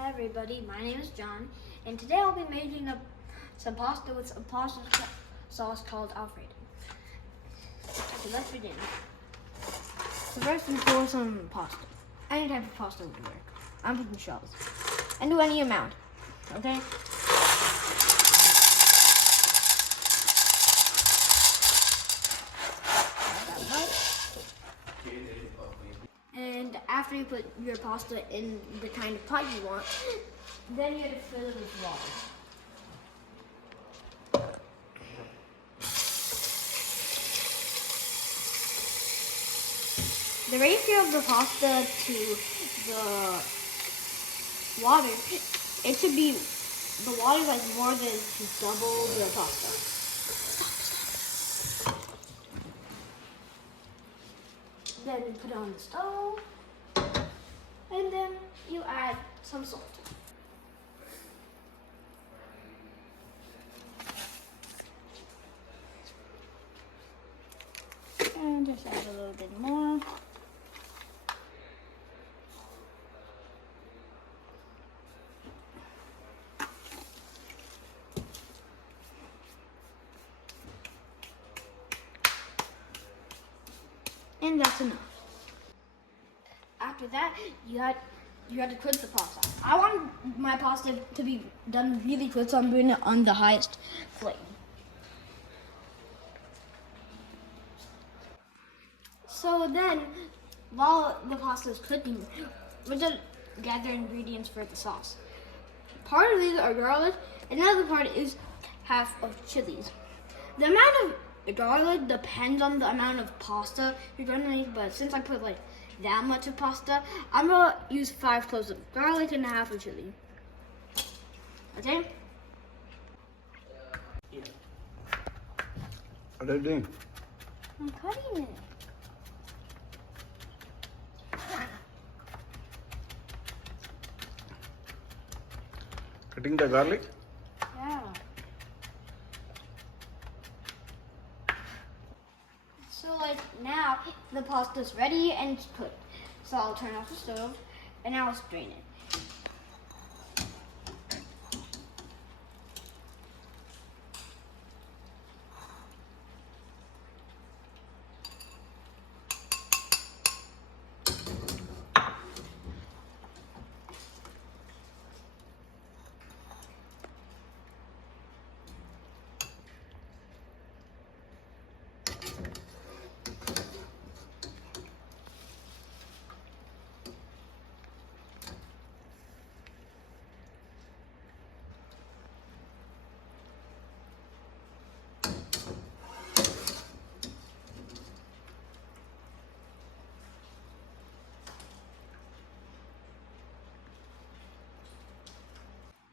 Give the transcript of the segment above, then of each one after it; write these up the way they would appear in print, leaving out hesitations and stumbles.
Hi everybody, my name is John, and today I'll be making some pasta with a pasta sauce called Alfredo. So let's begin. So first we pour some pasta. Any type of pasta will work. I'm putting shells. And do any amount, okay? And after you put your pasta in the kind of pot you want, then you have to fill it with water. The ratio of the pasta to the water, it should be, the water like more than double the pasta. Then you put it on the stove, and then you add some salt. And just add a little bit more. And that's enough. After that, you had to cook the pasta. I want my pasta to be done really quick, so I'm doing it on the highest flame. So then, while the pasta is cooking, we're gonna gather ingredients for the sauce. Part of these are garlic, another part is half of chilies. The amount of garlic depends on the amount of pasta you're going to make, but since I put like that much of pasta, I'm going to use 5 cloves of garlic and half of chili. Okay? What are you doing? I'm cutting it. Cutting the garlic? Yeah. So like now the pasta's ready and it's cooked. So I'll turn off the stove and I'll strain it.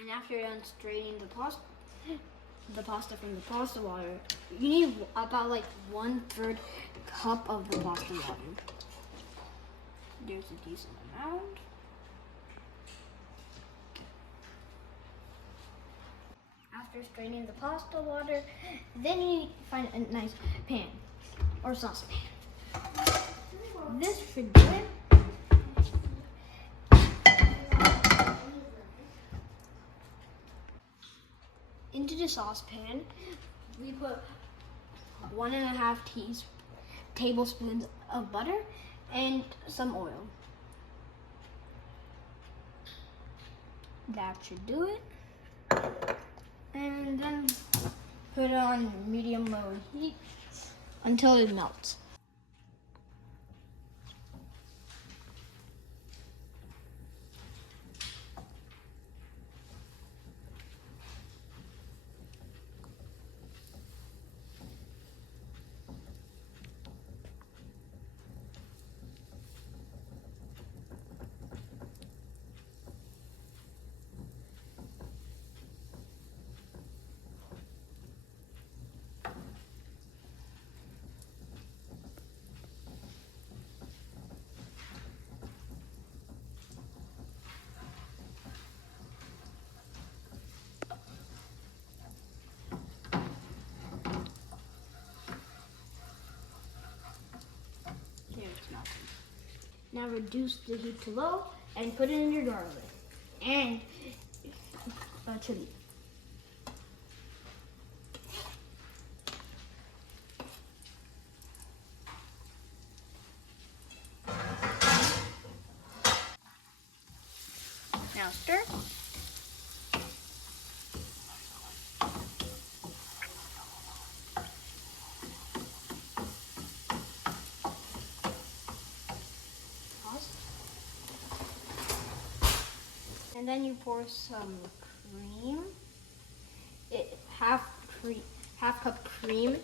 And after you're done straining the pasta from the pasta water, you need about like 1/3 cup of the pasta water. There's a decent amount. After straining the pasta water, then you need to find a nice pan or saucepan. This should do it. Into the saucepan, we put 1.5 tablespoons of butter and some oil. That should do it. And then put it on medium-low heat until it melts. Now reduce the heat to low and put it in your garlic. and chili. Now stir. Pause. And then you pour some cream. Half cup cream.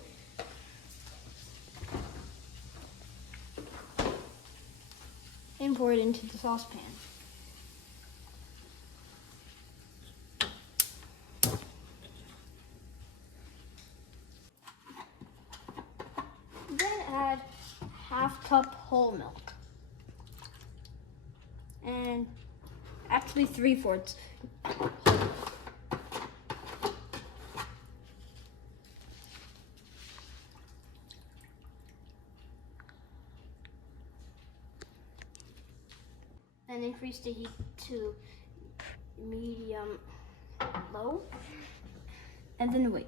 And pour it into the saucepan. Then add half cup whole milk. And actually 3/4. And increase the heat to medium low. And then wait.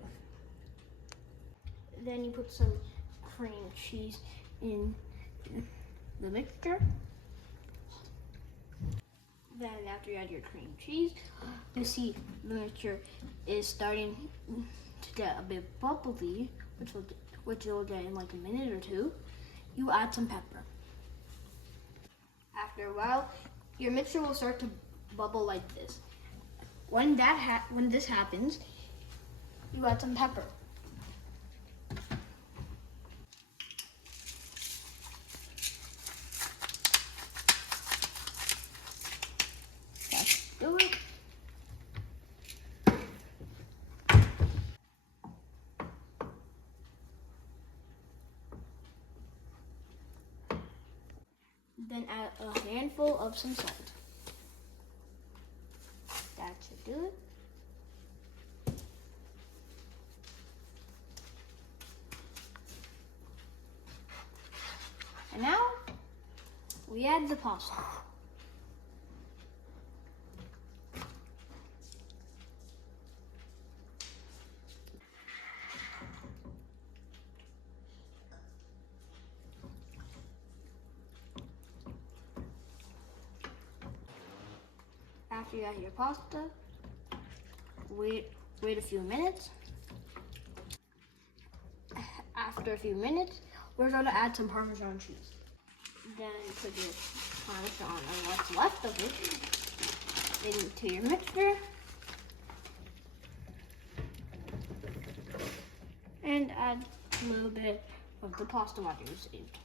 Then you put some cream cheese in the mixture. Then after you add your cream cheese, you see the mixture is starting to get a bit bubbly, which will get in like a minute or two. You add some pepper. After a while, your mixture will start to bubble like this. When this happens, you add some pepper. Do it. Then add a handful of some salt. That should do it. And now we add the pasta. After you add your pasta, wait a few minutes. After a few minutes, we're going to add some Parmesan cheese. Then put your Parmesan and what's left of it into your mixture. And add a little bit of the pasta water you saved.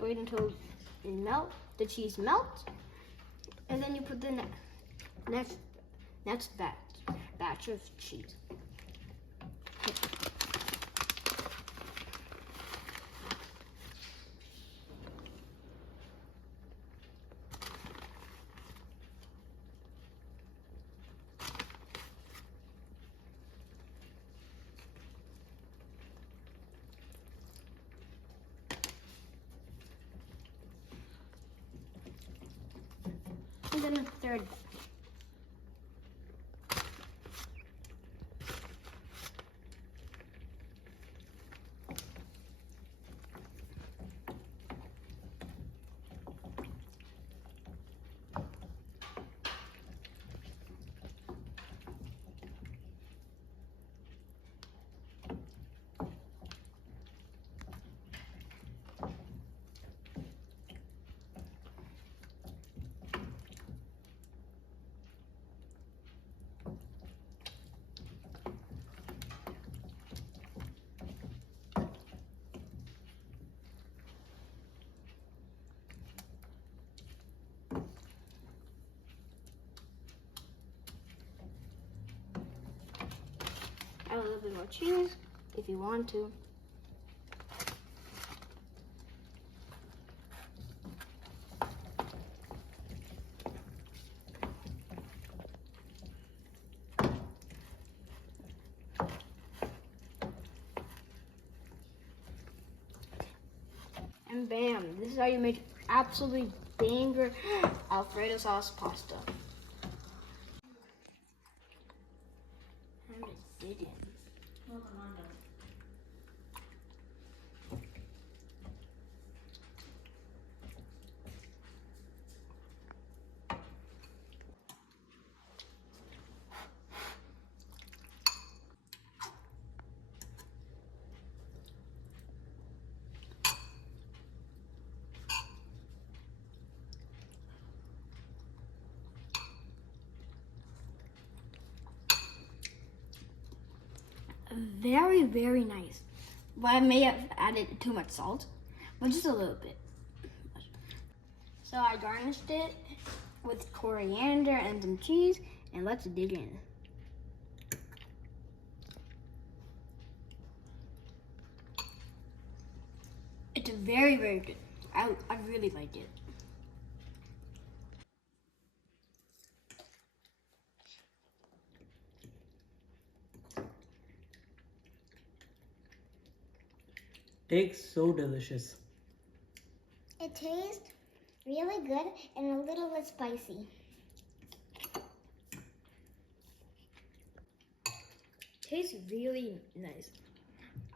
Wait until the cheese melts, and then you put the next batch of cheese. And then a third batch. Add a little bit more cheese if you want to. And bam, this is how you make absolutely banger Alfredo sauce pasta. I'm just digging. Very, very nice. But I may have added too much salt, but just a little bit. So I garnished it with coriander and some cheese, and let's dig in. It's very, very good. I really like it. Tastes so delicious. It tastes really good and a little bit spicy. Tastes really nice.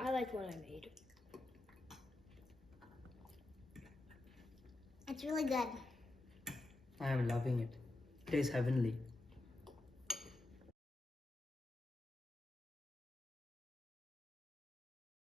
I like what I made. It's really good. I am loving it. Tastes heavenly.